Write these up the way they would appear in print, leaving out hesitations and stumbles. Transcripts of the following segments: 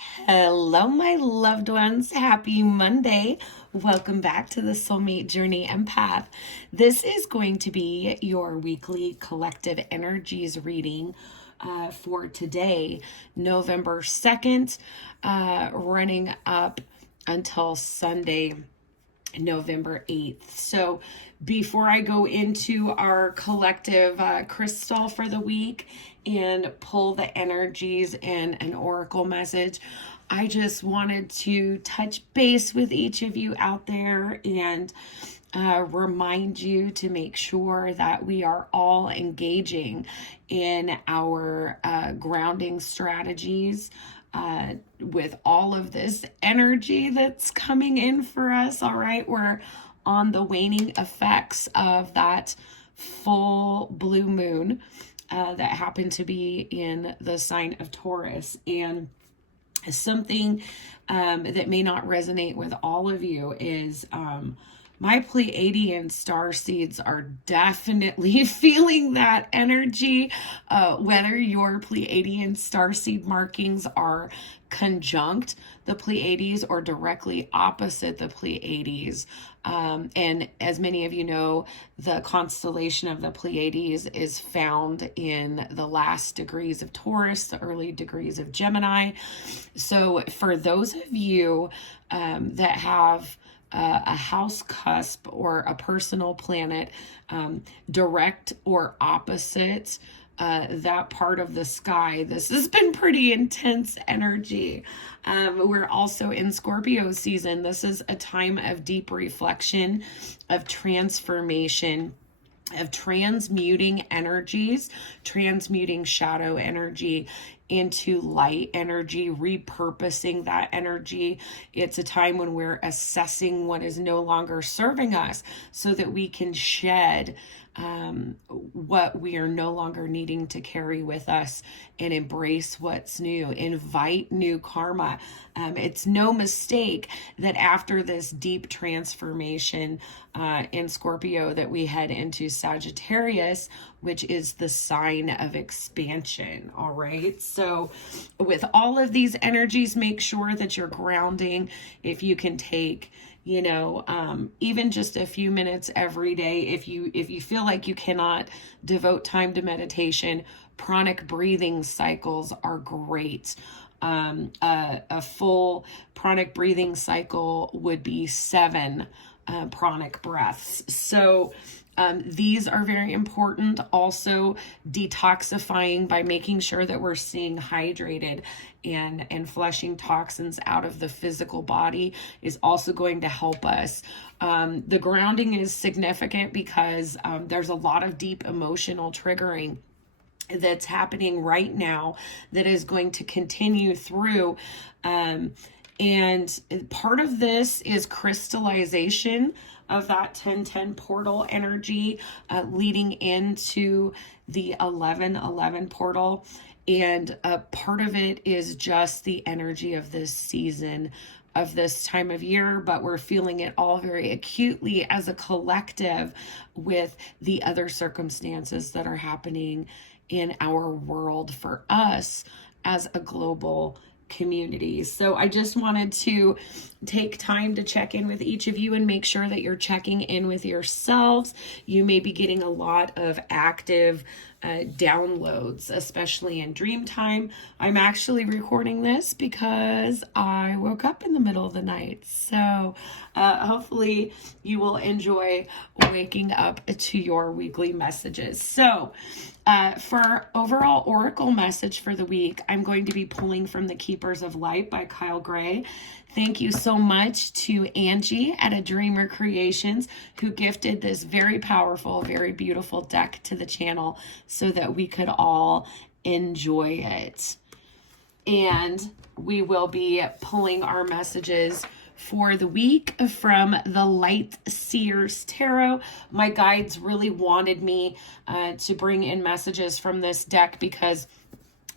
Hello, my loved ones. Happy Monday. Welcome back to the Soulmate Journey Empath. This is going to be your weekly collective energies reading for today, November 2nd, running up until Sunday, November 8th. So before I go into our collective crystal for the week and pull the energies and an oracle message, I just wanted to touch base with each of you out there and remind you to make sure that we are all engaging in our grounding strategies with all of this energy that's coming in for us. All right, we're on the waning effects of that full blue moon that happened to be in the sign of Taurus. And something that may not resonate with all of you is my Pleiadian star seeds are definitely feeling that energy. Whether your Pleiadian star seed markings are conjunct the Pleiades or directly opposite the Pleiades. And as many of you know, the constellation of the Pleiades is found in the last degrees of Taurus, the early degrees of Gemini. So for those of you that have a house cusp or a personal planet direct or opposite that part of the sky, this has been pretty intense energy. We're also in Scorpio season. This is a time of deep reflection, of transformation, of transmuting energies, transmuting shadow energy into light energy, repurposing that energy. It's a time when we're assessing what is no longer serving us so that we can shed what we are no longer needing to carry with us and embrace what's new, invite new karma. It's no mistake that after this deep transformation in Scorpio that we head into Sagittarius, which is the sign of expansion. All right. So with all of these energies, make sure that you're grounding. If you can take even just a few minutes every day. If you feel like you cannot devote time to meditation, pranic breathing cycles are great. A full pranic breathing cycle would be 7 pranic breaths. So these are very important. Also, detoxifying by making sure that we're staying hydrated and flushing toxins out of the physical body is also going to help us. The grounding is significant because there's a lot of deep emotional triggering that's happening right now that is going to continue through. And part of this is crystallization of that 1010 portal energy leading into the 1111 portal. And part of it is just the energy of this season, of this time of year, but we're feeling it all very acutely as a collective with the other circumstances that are happening in our world for us as a global community. So I just wanted to take time to check in with each of you and make sure that you're checking in with yourselves. You may be getting a lot of active downloads, especially in dream time. I'm actually recording this because I woke up in the middle of the night. So hopefully you will enjoy waking up to your weekly messages. So for overall oracle message for the week, I'm going to be pulling from The Keepers of Light by Kyle Gray. Thank you so much to Angie at A Dreamer Creations who gifted this very powerful, very beautiful deck to the channel so that we could all enjoy it. And we will be pulling our messages for the week from the Light Seers Tarot. My guides really wanted me to bring in messages from this deck because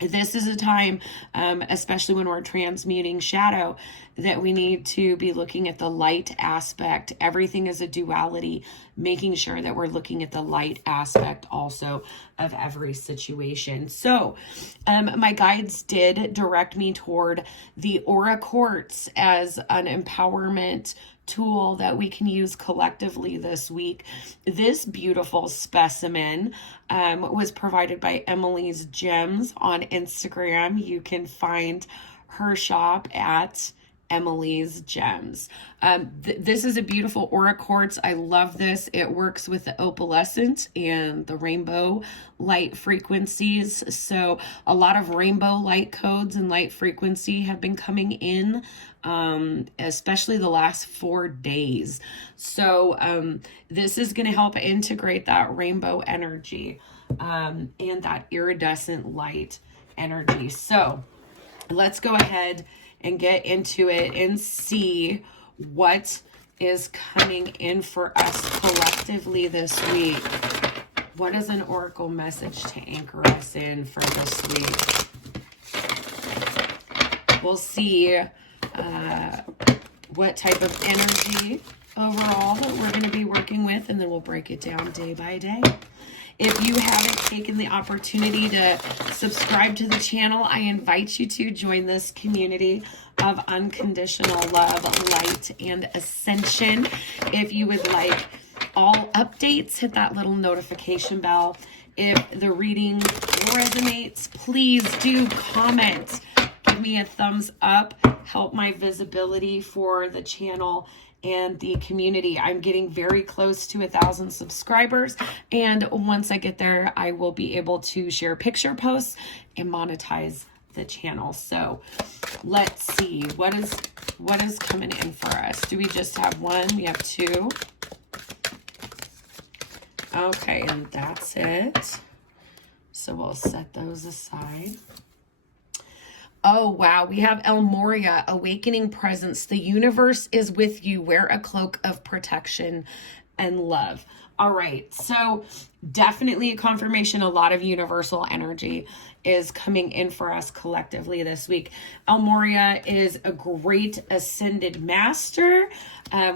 This is a time, especially when we're transmuting shadow, that we need to be looking at the light aspect. Everything is a duality, making sure that we're looking at the light aspect also of every situation. So my guides did direct me toward the Aura Quartz as an empowerment tool that we can use collectively this week. This beautiful specimen was provided by Emily's Gems on Instagram. You can find her shop at Emily's Gems. This is a beautiful aura quartz. I love this. It works with the opalescent and the rainbow light frequencies. So a lot of rainbow light codes and light frequency have been coming in, especially the last 4 days. So this is going to help integrate that rainbow energy and that iridescent light energy. So let's go ahead and get into it and see what is coming in for us collectively this week. What is an oracle message to anchor us in for this week? We'll see what type of energy overall that we're going to be working with, and then we'll break it down day by day. If you haven't taken the opportunity to subscribe to the channel, I invite you to join this community of unconditional love, light, and ascension. If you would like all updates, hit that little notification bell. If the reading resonates, please do comment. Give me a thumbs up. Help my visibility for the channel and the community. I'm getting very close to 1,000 subscribers, and once I get there, I will be able to share picture posts and monetize the channel. So let's see what is coming in for us. Do we just have one? We have two. Okay, and that's it. So we'll set those aside. Oh, wow. We have El Moria, Awakening Presence. The universe is with you. Wear a cloak of protection and love. All right. So definitely a confirmation. A lot of universal energy is coming in for us collectively this week. El Moria is a great ascended master,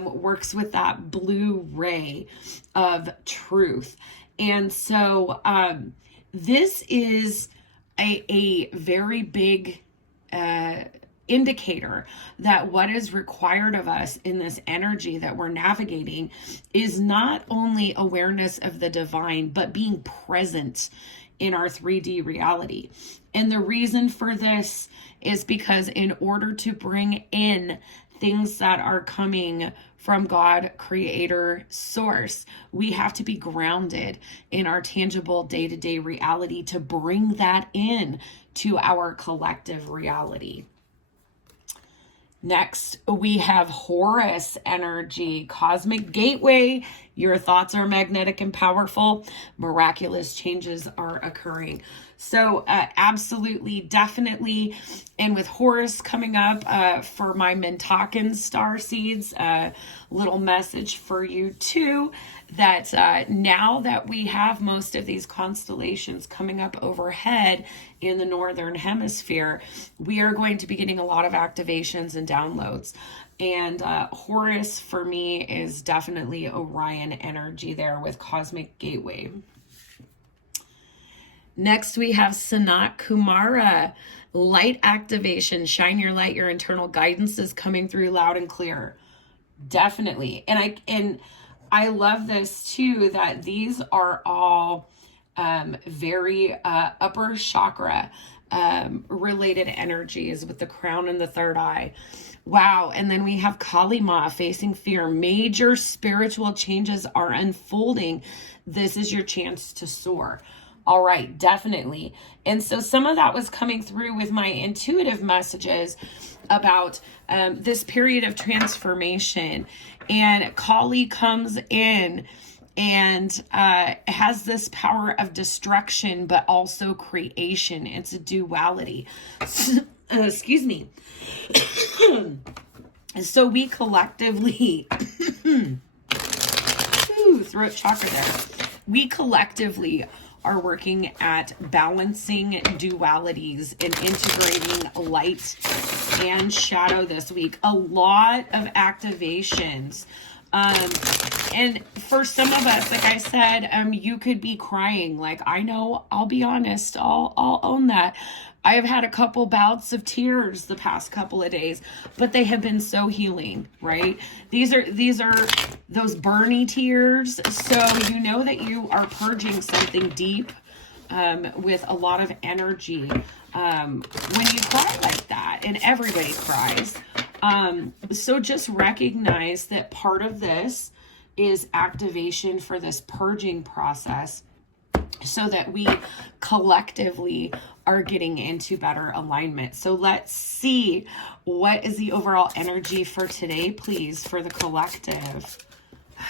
works with that blue ray of truth. And so this is a very big indicator that what is required of us in this energy that we're navigating is not only awareness of the divine, but being present in our 3D reality. And the reason for this is because in order to bring in things that are coming from God, creator, source, we have to be grounded in our tangible day-to-day reality to bring that in to our collective reality. Next, we have Horus energy, cosmic gateway. Your thoughts are magnetic and powerful. Miraculous changes are occurring. So absolutely, definitely. And with Horus coming up for my Mintakan star seeds, little message for you too, that now that we have most of these constellations coming up overhead in the northern hemisphere, we are going to be getting a lot of activations and downloads. And Horus for me is definitely Orion energy there with Cosmic Gateway. Next, we have Sanat Kumara, light activation, shine your light, your internal guidance is coming through loud and clear. Definitely. And I love this too, that these are all very upper chakra related energies with the crown and the third eye. Wow. And then we have Kali Ma, facing fear. Major spiritual changes are unfolding. This is your chance to soar. All right, definitely. And so some of that was coming through with my intuitive messages about this period of transformation. And Kali comes in and has this power of destruction, but also creation. It's a duality. Excuse me. So we collectively, throat chakra there. We collectively are working at balancing dualities and integrating light and shadow this week. A lot of activations. And for some of us, like I said, you could be crying. Like, I know, I'll be honest, I'll own that. I have had a couple bouts of tears the past couple of days, but they have been so healing, right? These are those burny tears. So you know that you are purging something deep, with a lot of energy, when you cry like that, and everybody cries. So just recognize that part of this is activation for this purging process, so that we collectively are getting into better alignment. So let's see, what is the overall energy for today, please, for the collective?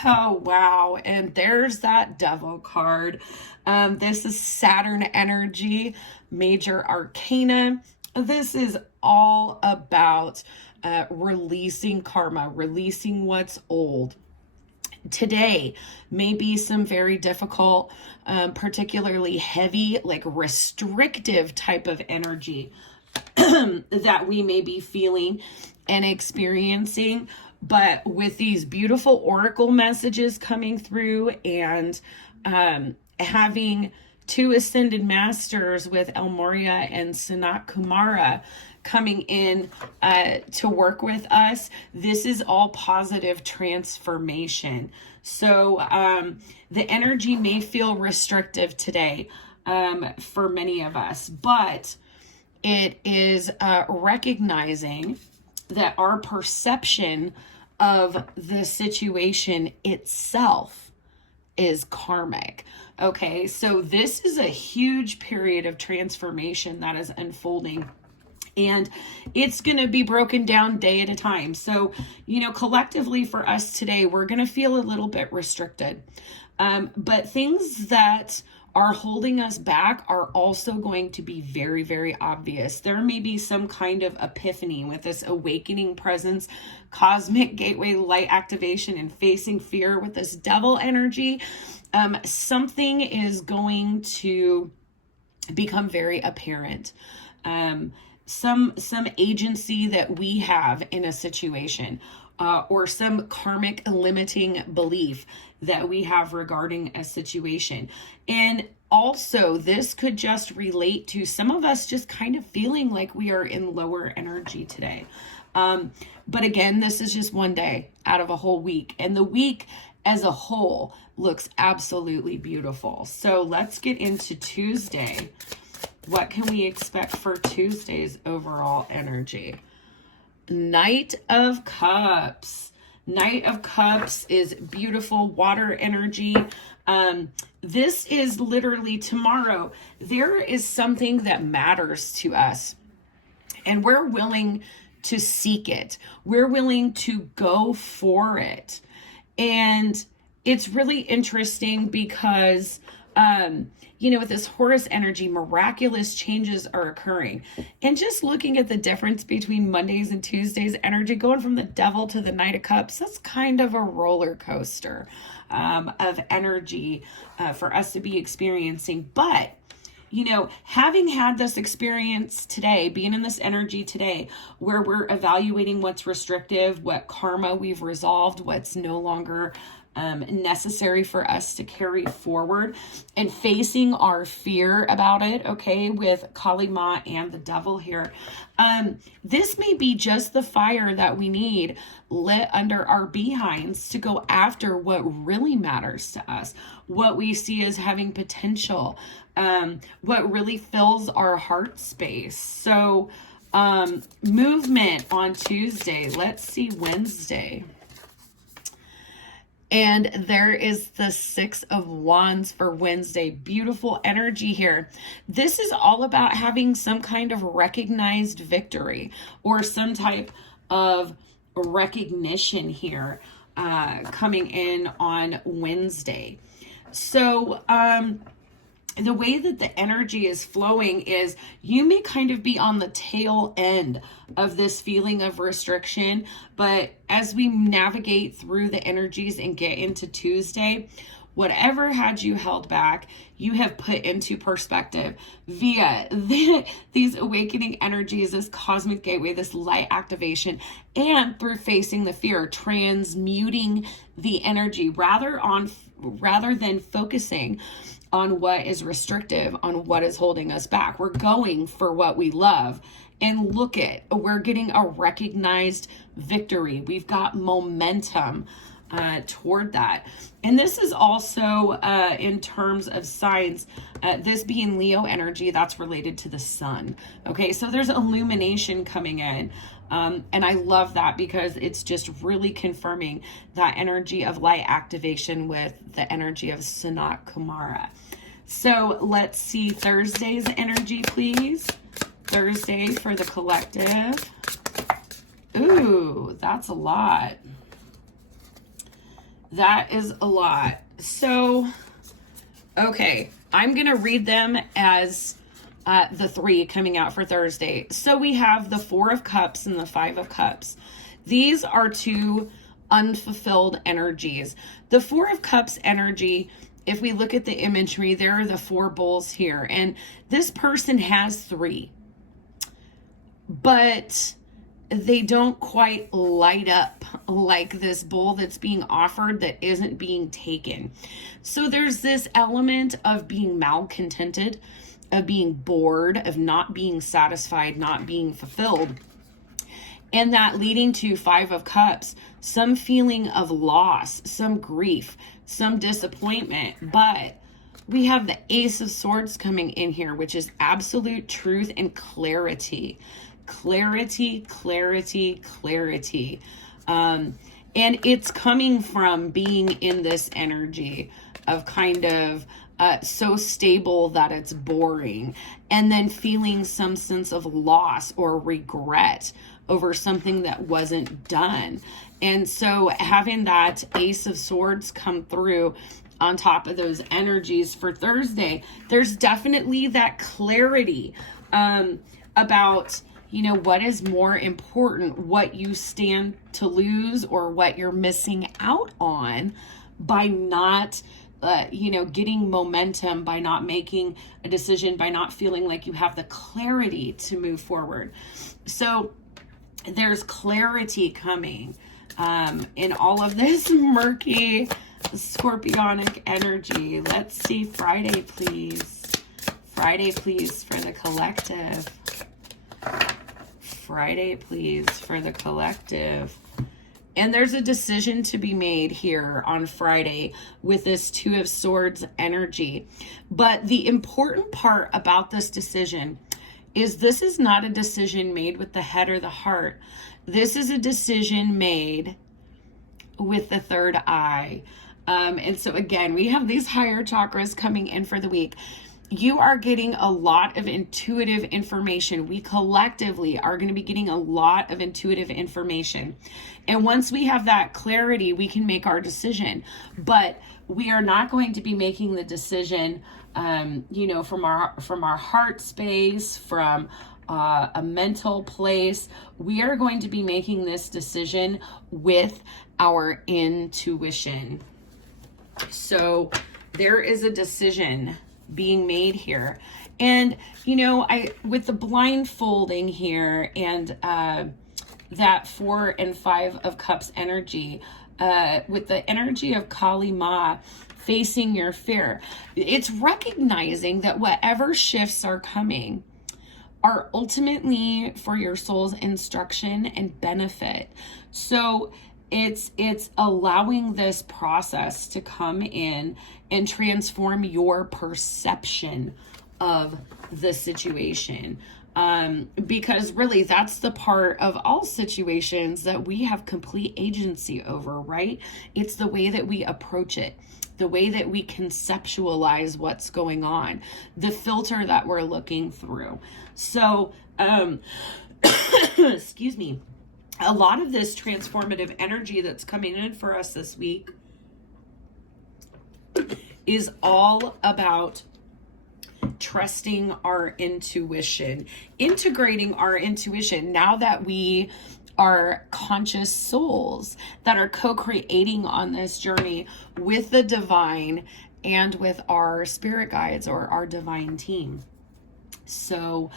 Oh, wow. And there's that Devil card. This is Saturn energy, major arcana. This is all about releasing karma, releasing what's old. Today may be some very difficult, particularly heavy, like restrictive type of energy that we may be feeling and experiencing. But with these beautiful oracle messages coming through, and having two ascended masters with El Moria and Sanat Kumara coming in to work with us, this is all positive transformation. So the energy may feel restrictive today for many of us, but it is recognizing that our perception of the situation itself is karmic. Okay, so this is a huge period of transformation that is unfolding. And it's going to be broken down day at a time. So, collectively for us today, we're going to feel a little bit restricted. But things that are holding us back are also going to be very, very obvious. There may be some kind of epiphany with this awakening presence, cosmic gateway light activation, and facing fear with this devil energy. Something is going to become very apparent. Some agency that we have in a situation, or some karmic limiting belief that we have regarding a situation. And also, this could just relate to some of us just kind of feeling like we are in lower energy today. But again, this is just one day out of a whole week, and the week as a whole looks absolutely beautiful. So let's get into Tuesday. What can we expect for Tuesday's overall energy? Knight of Cups. Knight of Cups is beautiful water energy. This is literally tomorrow. There is something that matters to us, and we're willing to seek it. We're willing to go for it. And it's really interesting because with this Horus energy, miraculous changes are occurring. And just looking at the difference between Monday's and Tuesday's energy, going from the Devil to the Knight of Cups, that's kind of a roller coaster of energy for us to be experiencing. But, having had this experience today, being in this energy today, where we're evaluating what's restrictive, what karma we've resolved, what's no longer necessary for us to carry forward, and facing our fear about it, okay, with Kali Ma and the devil here. This may be just the fire that we need lit under our behinds to go after what really matters to us, what we see as having potential, what really fills our heart space. So movement on Tuesday. Let's see Wednesday. And there is the Six of Wands for Wednesday. Beautiful energy here. This is all about having some kind of recognized victory or some type of recognition here coming in on Wednesday. So the way that the energy is flowing is you may kind of be on the tail end of this feeling of restriction, but as we navigate through the energies and get into Tuesday, whatever had you held back, you have put into perspective via these awakening energies, this cosmic gateway, this light activation, and through facing the fear, transmuting the energy rather than focusing on what is restrictive, on what is holding us back. We're going for what we love. And look we're getting a recognized victory. We've got momentum toward that. And this is also in terms of signs, this being Leo energy, that's related to the sun. Okay, so there's illumination coming in. And I love that because it's just really confirming that energy of light activation with the energy of Sanat Kumara. So let's see Thursday's energy, please. Thursday for the collective. Ooh, that's a lot. That is a lot. So, okay, I'm going to read them as the 3 coming out for Thursday. So we have the 4 of Cups and the 5 of Cups. These are 2 unfulfilled energies. The 4 of Cups energy, if we look at the imagery, there are the 4 bowls here. And this person has 3. But they don't quite light up like this bowl that's being offered that isn't being taken. So there's this element of being malcontented, of being bored, of not being satisfied, not being fulfilled. And that leading to 5 of Cups, some feeling of loss, some grief, some disappointment. But we have the Ace of Swords coming in here, which is absolute truth and clarity. Clarity. And it's coming from being in this energy of kind of so stable that it's boring, and then feeling some sense of loss or regret over something that wasn't done. And so having that Ace of Swords come through on top of those energies for Thursday, there's definitely that clarity about, you know, what is more important, what you stand to lose or what you're missing out on by not, getting momentum, by not making a decision, by not feeling like you have the clarity to move forward. So there's clarity coming in all of this murky scorpionic energy. Let's see Friday, please. Friday, please, for the collective. Friday, please, for the collective. And there's a decision to be made here on Friday with this 2 of Swords energy. But the important part about this decision is this is not a decision made with the head or the heart. This is a decision made with the third eye. And so again, we have these higher chakras coming in for the week. You are getting a lot of intuitive information. We collectively are going to be getting a lot of intuitive information. And once we have that clarity, we can make our decision. But we are not going to be making the decision, from our heart space, from a mental place. We are going to be making this decision with our intuition. So there is a decision being made here. And, with the blindfolding here and that 4 and 5 of Cups energy, with the energy of Kali Ma facing your fear, it's recognizing that whatever shifts are coming are ultimately for your soul's instruction and benefit. So it's allowing this process to come in and transform your perception of the situation. Because really that's the part of all situations that we have complete agency over, right? It's the way that we approach it, the way that we conceptualize what's going on, the filter that we're looking through. So, excuse me. A lot of this transformative energy that's coming in for us this week is all about trusting our intuition, integrating our intuition. Now that we are conscious souls that are co-creating on this journey with the divine and with our spirit guides or our divine team. So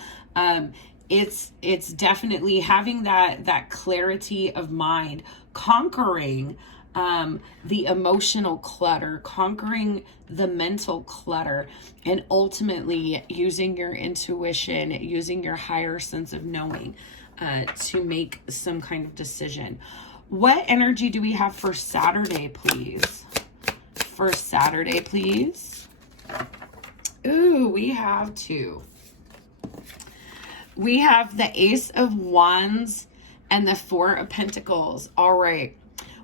it's definitely having that clarity of mind, conquering the emotional clutter, conquering the mental clutter, and ultimately using your intuition, using your higher sense of knowing to make some kind of decision. What energy do we have for Saturday, please? For Saturday, please. Ooh, we have two. We have the Ace of Wands and the Four of Pentacles. All right.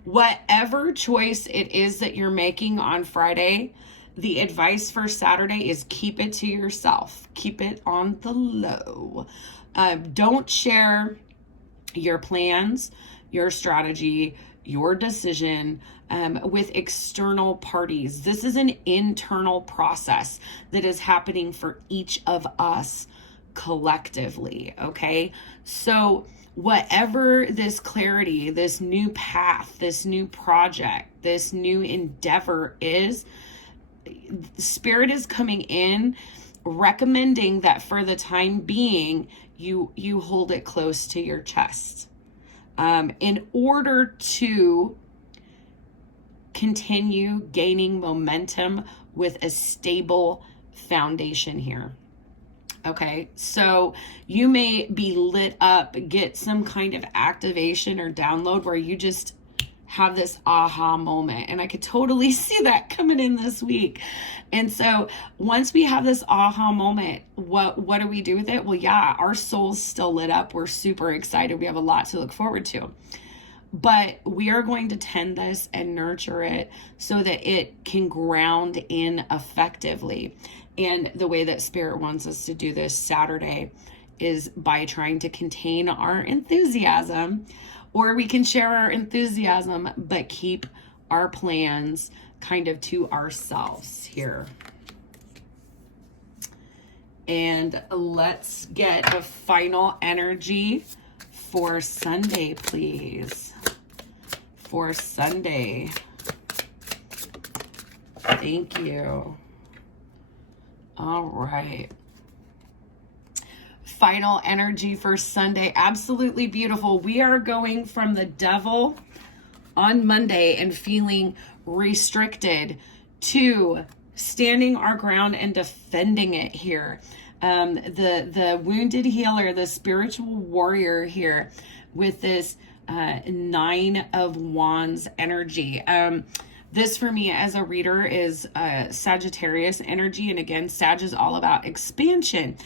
Whatever choice it is that you're making on Friday, the advice for Saturday is keep it to yourself. Keep it on the low. Don't share your plans, your strategy, your decision with external parties. This is an internal process that is happening for each of us collectively, okay? So whatever this clarity, this new path, this new project, this new endeavor is, Spirit is coming in recommending that for the time being, you hold it close to your chest in order to continue gaining momentum with a stable foundation here. Okay, so you may be lit up, get some kind of activation or download where you just have this aha moment. And I could totally see that coming in this week. And so once we have this aha moment, what do we do with it? Well, yeah, our soul's still lit up. We're super excited. We have a lot to look forward to. But we are going to tend this and nurture it so that it can ground in effectively. And the way that Spirit wants us to do this Saturday is by trying to contain our enthusiasm, or we can share our enthusiasm, but keep our plans kind of to ourselves here. And let's get a final energy for Sunday, please. For Sunday. Thank you. All right. Final energy for Sunday. Absolutely beautiful. We are going from the Devil on Monday and feeling restricted to standing our ground and defending it here. The wounded healer, the spiritual warrior here with this Nine of Wands energy. This for me as a reader is Sagittarius energy. And again, Sag is all about expansion.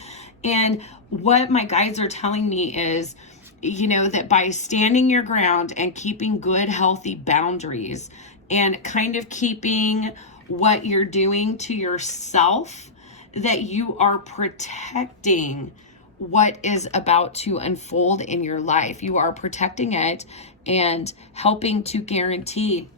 And what my guides are telling me is, you know, that by standing your ground and keeping good, healthy boundaries and kind of keeping what you're doing to yourself, that you are protecting what is about to unfold in your life. You are protecting it and helping to guarantee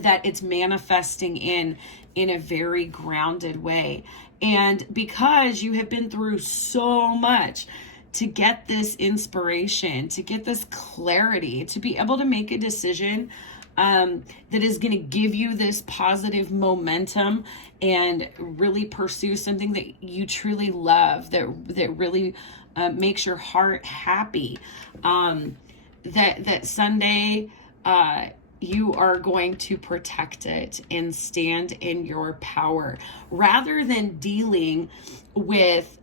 that it's manifesting in a very grounded way. And because you have been through so much to get this inspiration, to get this clarity, to be able to make a decision that is going to give you this positive momentum and really pursue something that you truly love, that really makes your heart happy, that Sunday, you are going to protect it and stand in your power rather than dealing with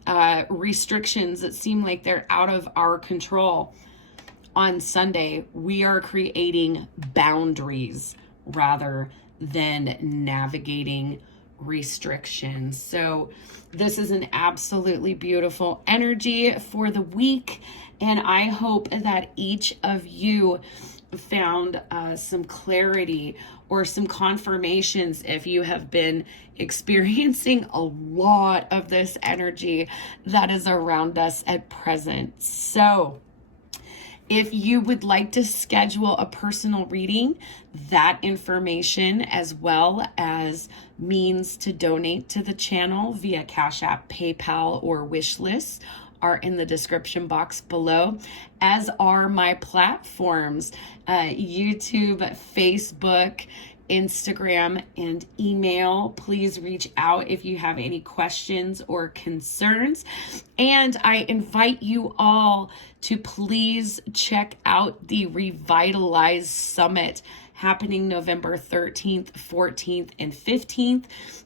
restrictions that seem like they're out of our control. On Sunday, we are creating boundaries rather than navigating restrictions. So this is an absolutely beautiful energy for the week. And I hope that each of you found some clarity or some confirmations if you have been experiencing a lot of this energy that is around us at present. So if you would like to schedule a personal reading, that information as well as means to donate to the channel via CashApp, PayPal, or Wishlist are in the description box below, as are my platforms, YouTube, Facebook, Instagram, and email. Please reach out if you have any questions or concerns. And I invite you all to please check out the Revitalize Summit happening November 13th, 14th, and 15th.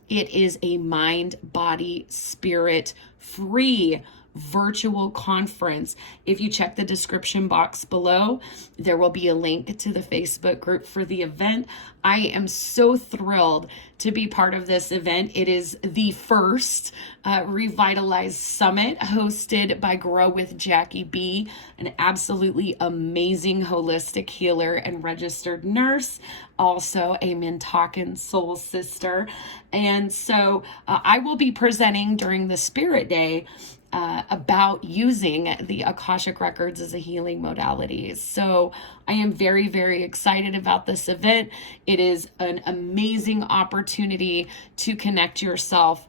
It is a mind, body, spirit free virtual conference. If you check the description box below, there will be a link to the Facebook group for the event. I am so thrilled to be part of this event. It is the first Revitalize Summit hosted by Grow with Jackie B, an absolutely amazing holistic healer and registered nurse, also a Mintakan soul sister. And so I will be presenting during the Spirit Day about using the Akashic Records as a healing modality. So I am very, very excited about this event. It is an amazing opportunity to connect yourself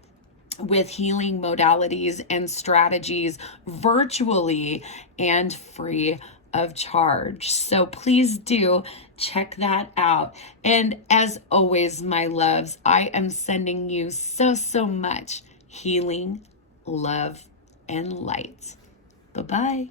with healing modalities and strategies virtually and free of charge. So please do check that out. And as always, my loves, I am sending you so much healing, love, and light. Bye-bye.